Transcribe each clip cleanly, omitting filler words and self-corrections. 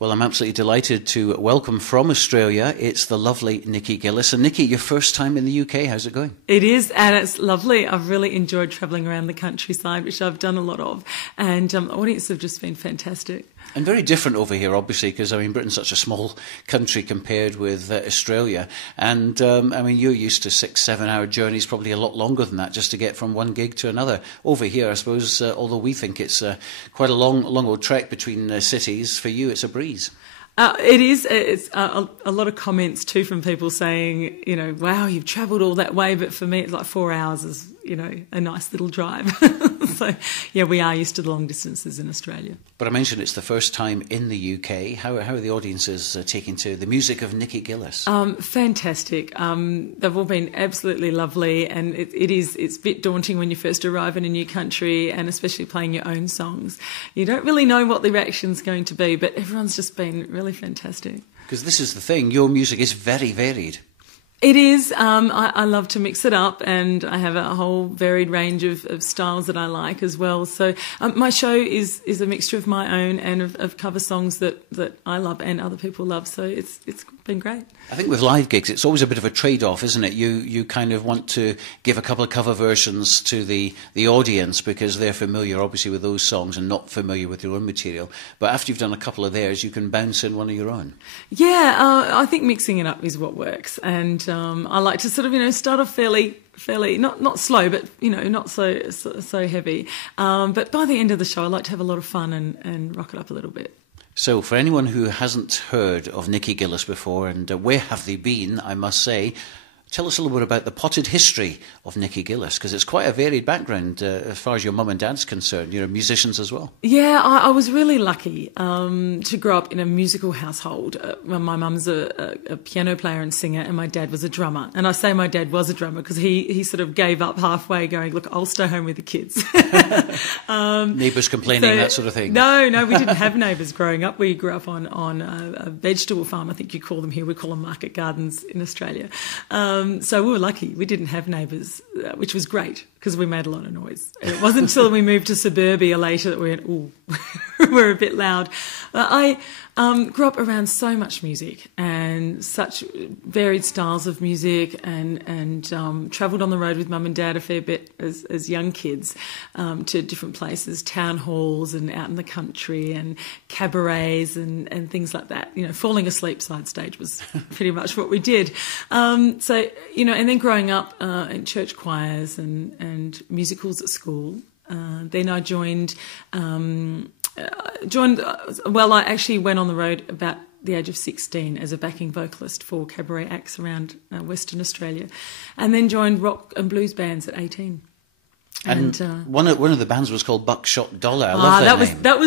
Well, I'm absolutely delighted to welcome from Australia, it's the lovely Nikki Gillis. And Nikki, your first time in the UK, how's it going? It is, and it's lovely. I've really enjoyed travelling around the countryside, which I've done a lot of, and the audience have just been fantastic. And very different over here, obviously, because, Britain's such a small country compared with Australia. And, you're used to 6-7 hour journeys, probably a lot longer than that, just to get from one gig to another. Over here, I suppose, although we think it's quite a long old trek between cities, for you it's a breeze. It is. It's a lot of comments too from people saying, wow, you've travelled all that way, but for me it's like 4 hours is, a nice little drive. So, yeah, we are used to the long distances in Australia. But I mentioned it's the first time in the UK. How are the audiences taking to the music of Nikki Gillis? Fantastic. They've all been absolutely lovely, and it's a bit daunting when you first arrive in a new country, and especially playing your own songs. You don't really know what the reaction's going to be, but everyone's just been really fantastic. Because this is the thing, your music is very varied. It is. I love to mix it up, and I have a whole varied range of styles that I like as well. So my show is a mixture of my own and of cover songs that I love and other people love. So it's been great. I think with live gigs, it's always a bit of a trade-off, isn't it? You kind of want to give a couple of cover versions to the audience because they're familiar, obviously, with those songs and not familiar with your own material. But after you've done a couple of theirs, you can bounce in one of your own. Yeah, I think mixing it up is what works, and I like to sort of start off fairly not slow, but not so heavy. But by the end of the show, I like to have a lot of fun and rock it up a little bit. So for anyone who hasn't heard of Nikki Gillis before, and where have they been, I must say, tell us a little bit about the potted history of Nikki Gillis, because it's quite a varied background as far as your mum and dad's concerned. You're musicians as well. Yeah, I was really lucky to grow up in a musical household. My mum's a piano player and singer, and my dad was a drummer. And I say my dad was a drummer because he sort of gave up halfway going, look, I'll stay home with the kids. Neighbours complaining, that sort of thing? No, we didn't have neighbours growing up. We grew up on a vegetable farm, I think you call them here. We call them market gardens in Australia. So we were lucky. We didn't have neighbours, which was great because we made a lot of noise. It wasn't until we moved to suburbia later that we went, ooh, we're a bit loud. I grew up around so much music and such varied styles of music, and travelled on the road with mum and dad a fair bit as young kids to different places, town halls and out in the country and cabarets and things like that. Falling asleep side stage was pretty much what we did. So, and then growing up in church choirs and musicals at school. Then I joined. I actually went on the road about the age of 16 as a backing vocalist for cabaret acts around Western Australia, and then joined rock and blues bands at 18. And one of the bands was called Buckshot Dollar. I love that name. That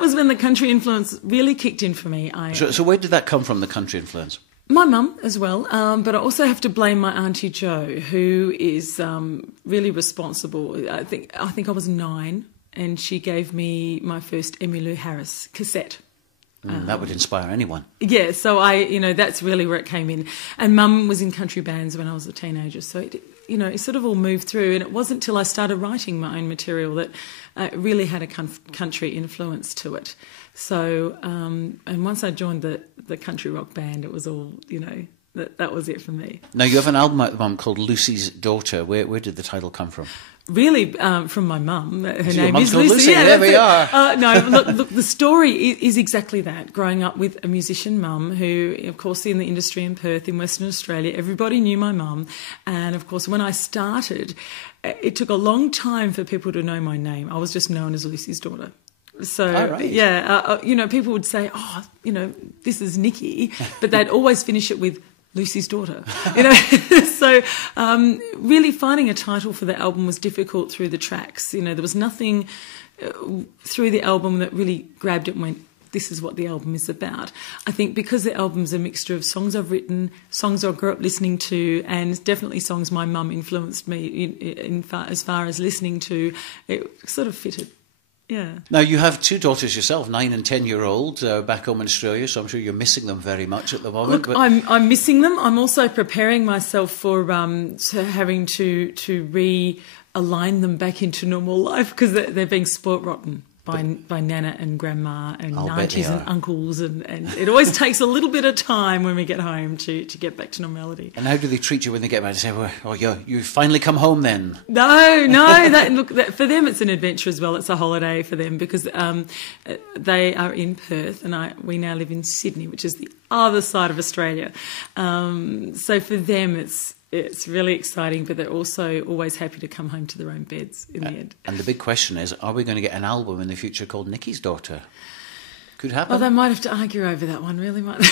was when the country influence really kicked in for me. So where did that come from, the country influence? My mum as well, but I also have to blame my Auntie Jo, who is really responsible. I think I was 9, and she gave me my first Emmylou Harris cassette. That would inspire anyone. Yeah, so that's really where it came in. And Mum was in country bands when I was a teenager, so it sort of all moved through. And it wasn't until I started writing my own material that it really had a country influence to it. So, and once I joined the country rock band, it was all, that was it for me. Now, you have an album out the moment called Lucy's Daughter. Where did the title come from? Really, from my mum. Her name is Lucy. Yeah, there we are. No, look, the story is exactly that. Growing up with a musician mum who, of course, in the industry in Perth, in Western Australia, everybody knew my mum. And, of course, when I started, it took a long time for people to know my name. I was just known as Lucy's daughter. So, right. Yeah, people would say, this is Nikki, but they'd always finish it with Lucy's daughter. So really finding a title for the album was difficult through the tracks. There was nothing through the album that really grabbed it and went, this is what the album is about. I think because the album's a mixture of songs I've written, songs I grew up listening to, and definitely songs my mum influenced me as far as listening to, it sort of fitted. Yeah. Now, you have 2 daughters yourself, 9 and 10-year-old, back home in Australia, so I'm sure you're missing them very much at the moment. Look, I'm missing them. I'm also preparing myself for having to realign them back into normal life because they're being spoilt rotten. by Nana and Grandma and I'll bet they aunties and are. uncles, and it always takes a little bit of time when we get home to get back to normality. And how do they treat you when they get back? They say, well, "Oh, you finally come home then." No. For them it's an adventure as well. It's a holiday for them because they are in Perth and we now live in Sydney, which is the other side of Australia. So for them it's really exciting, but they're also always happy to come home to their own beds in the end. And the big question is, are we going to get an album in the future called Nikki's Daughter? Could happen. Well, they might have to argue over that one, really, might they?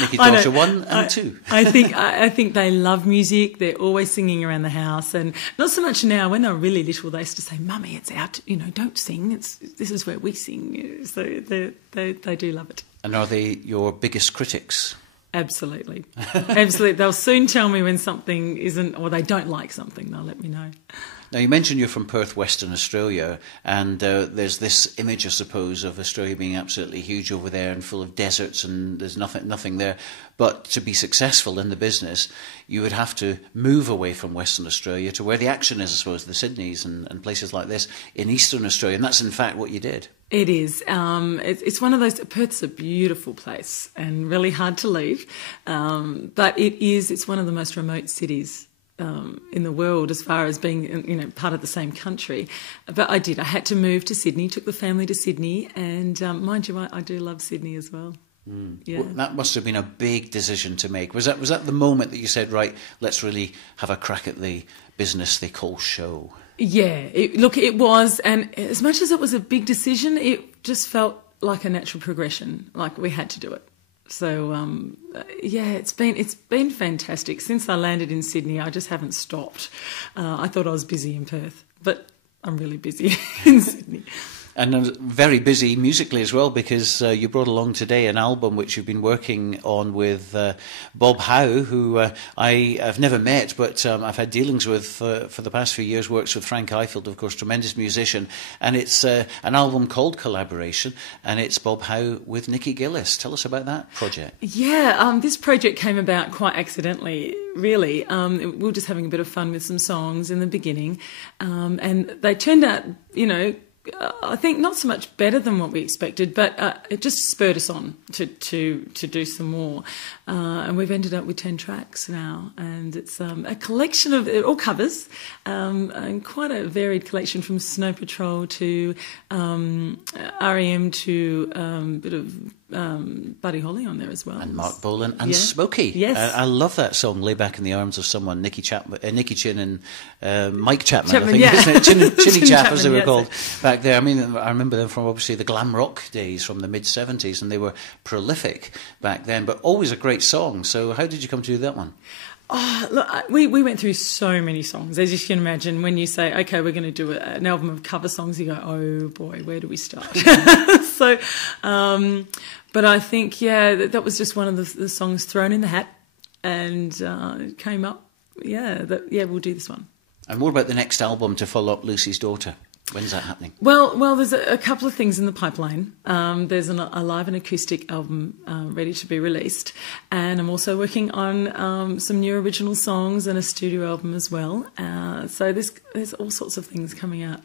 Nikki's Daughter 1 and 2. I think they love music. They're always singing around the house, and not so much now. When they were really little, they used to say, "Mummy, it's out. Don't sing. This is where we sing." So they do love it. And are they your biggest critics? Absolutely. Absolutely. They'll soon tell me when something isn't, or they don't like something. They'll let me know. Now, you mentioned you're from Perth, Western Australia, and there's this image, I suppose, of Australia being absolutely huge over there and full of deserts, and there's nothing there. But to be successful in the business, you would have to move away from Western Australia to where the action is, I suppose, the Sydneys and places like this in Eastern Australia, and that's in fact what you did. It is. It's one of those. Perth's a beautiful place and really hard to leave, but it's one of the most remote cities in the world as far as being, part of the same country. But I had to move to Sydney, took the family to Sydney, and mind you, I do love Sydney as well. Yeah. Well, that must have been a big decision to make. Was that the moment that you said, right, let's really have a crack at the business they call show? Yeah, it was, and as much as it was a big decision, it just felt like a natural progression, like we had to do it. So, it's been fantastic. Since I landed in Sydney, I just haven't stopped. I thought I was busy in Perth, but I'm really busy in Sydney. And I'm very busy musically as well, because you brought along today an album which you've been working on with Bob Howe, who I have never met, but I've had dealings with for the past few years, works with Frank Ifield, of course, tremendous musician. And it's an album called Collaboration, and it's Bob Howe with Nikki Gillis. Tell us about that project. Yeah, this project came about quite accidentally, really. We were just having a bit of fun with some songs in the beginning, and they turned out, I think not so much better than what we expected, but it just spurred us on to do some more. And we've ended up with 10 tracks now, and it's a collection of all covers, and quite a varied collection from Snow Patrol to REM to a bit of Buddy Holly on there as well. And Mark Bolan and Smokey. Yes. I love that song, Lay Back in the Arms of Someone, Nikki Chin and Mike Chapman, I think, yeah. isn't it? Chinny Chap, Chapman, as they were yes. called back there. I mean, I remember them from obviously the glam rock days from the mid-70s, and they were prolific back then, but always a great song. So how did you come to do that one? Oh, look, we went through so many songs. As you can imagine, when you say, okay, we're going to do an album of cover songs, you go, oh boy, where do we start? So, but I think, that was just one of the songs thrown in the hat, and it came up, we'll do this one. And what about the next album to follow up Lucy's Daughter? When's that happening? Well, there's a couple of things in the pipeline. There's a live and acoustic album ready to be released, and I'm also working on some new original songs and a studio album as well. So there's all sorts of things coming out